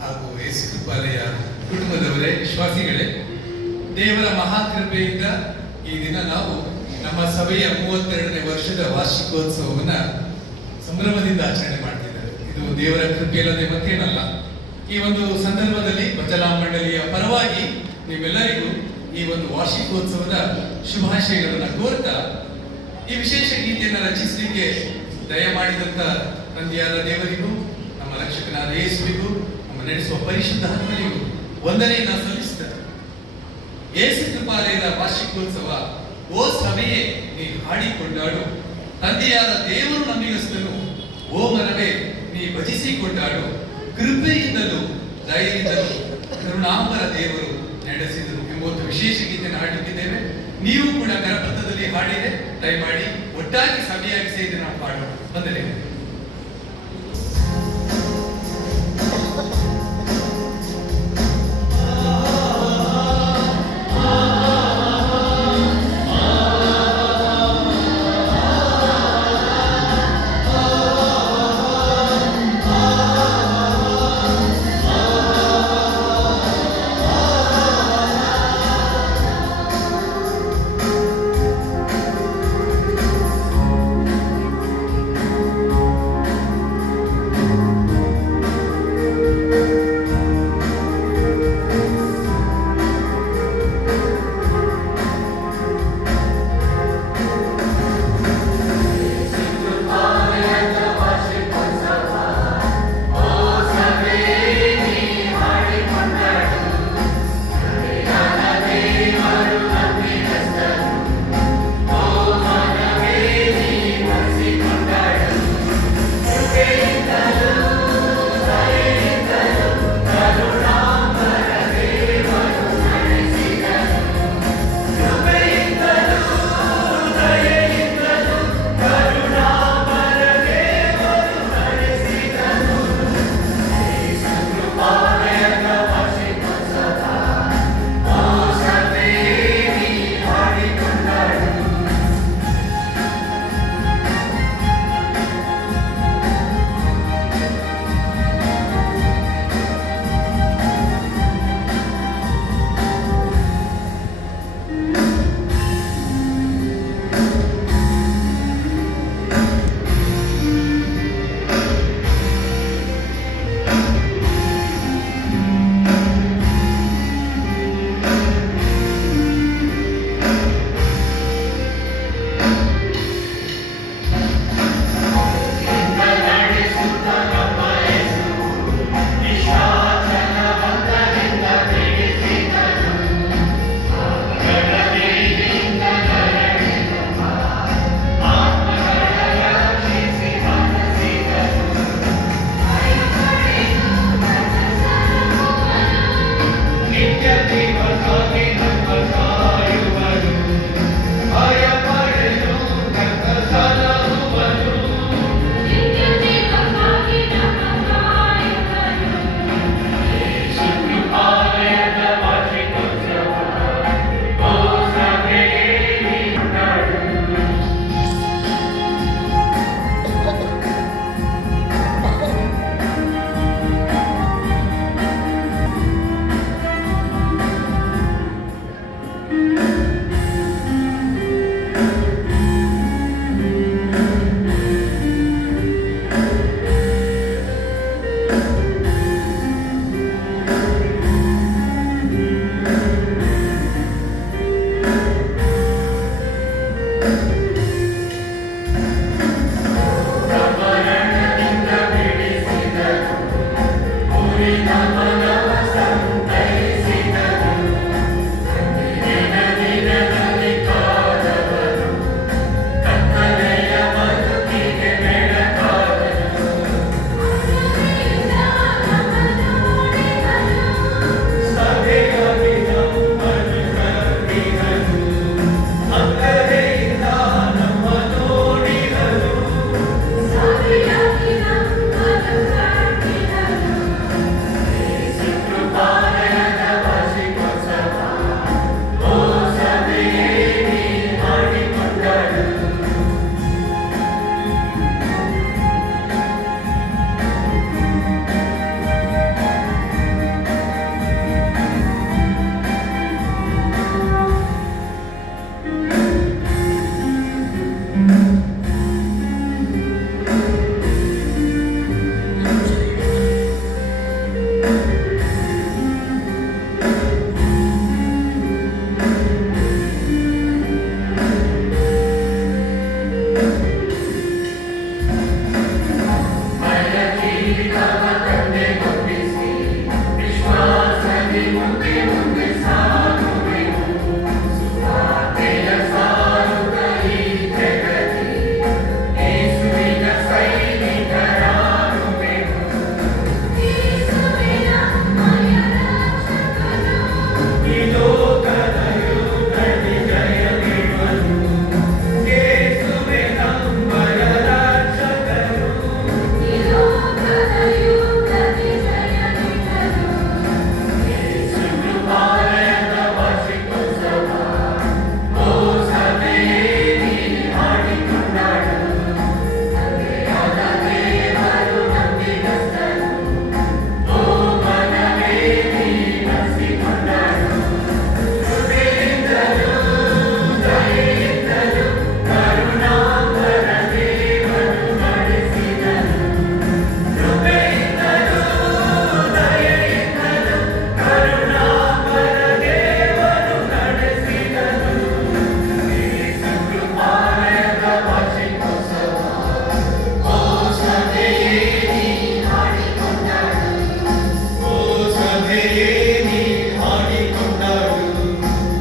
ಹಾಗೂ ಯೇಸು ಕೃಪಾಲಯ ಕುಟುಂಬದವರೇ, ವಿಶ್ವಾಸಿಗಳೇ, ದೇವರ ಮಹಾಕೃಪೆಯಿಂದ ಈ ದಿನ ನಾವು ನಮ್ಮ ಸಭೆಯ ಮೂವತ್ತೆರಡನೇ ವರ್ಷದ ವಾರ್ಷಿಕೋತ್ಸವವನ್ನ ಸಂಭ್ರಮದಿಂದ ಆಚರಣೆ ಮಾಡ್ತಿದ್ದೇವೆ. ಇದು ದೇವರ ಕೃಪೆ ಇಲ್ಲದೆ ಮತ್ತೇನಲ್ಲ. ಈ ಒಂದು ಸಂದರ್ಭದಲ್ಲಿ ಬಚಲಾ ಮಂಡಳಿಯ ಪರವಾಗಿ ನೀವೆಲ್ಲರಿಗೂ ಈ ಒಂದು ವಾರ್ಷಿಕೋತ್ಸವದ ಶುಭಾಶಯಗಳನ್ನು ಕೋರ್ತಾ, ಈ ವಿಶೇಷ ಗೀತೆಯನ್ನು ರಚಿಸಲಿಕ್ಕೆ ದಯಮಾಡಿದಂತ ತಂದೆಯಾದ ದೇವರಿಗೂ ನಮ್ಮ ರಕ್ಷಕನಾದ ಯೇಸುವಿಗೂ, ನಮ್ಮ ನಡೆಸುವ ಪರಿಶುದ್ಧ ಆತ್ಮನಿಗೂ ವಂದನೆಯನ್ನ ಸಲ್ಲಿಸುತ್ತಾರೆ ಯೇಸು ಕೃಪಾಲಯದ ವಾರ್ಷಿಕೋತ್ಸವ ಓ ಸಭೆಯೇ ನೀ ಹಾಡಿಕೊಂಡಾಡು. ತಂದೆಯಾದ ದೇವರು ನಂಬಿಗಸ್ತನು ಓ ಮನವೇ ನೀ ಭಜಿಸಿ ಕೊಂಡಾಡು ಕೃಪೆಯಿಂದಲೂ ದಯೆಯಿಂದಲೂ ಕರುಣಾಂಬರ ದೇವರು ನಡೆಸಿದರು ಎಂಬ ಒಂದು ವಿಶೇಷ ಗೀತೆಯನ್ನು ಹಾಡುತ್ತಿದ್ದೇವೆ ನೀವು ಕೂಡ ಕರಪತ್ರದಲ್ಲಿ ಹಾಡಿದೆ. ದಯಮಾಡಿ ಒಟ್ಟಾಗಿ ಸಭೆಯಾಗಿ ಸೇರಿ ನಾವು ಹಾಡೋಣ. ಬಂದರೆ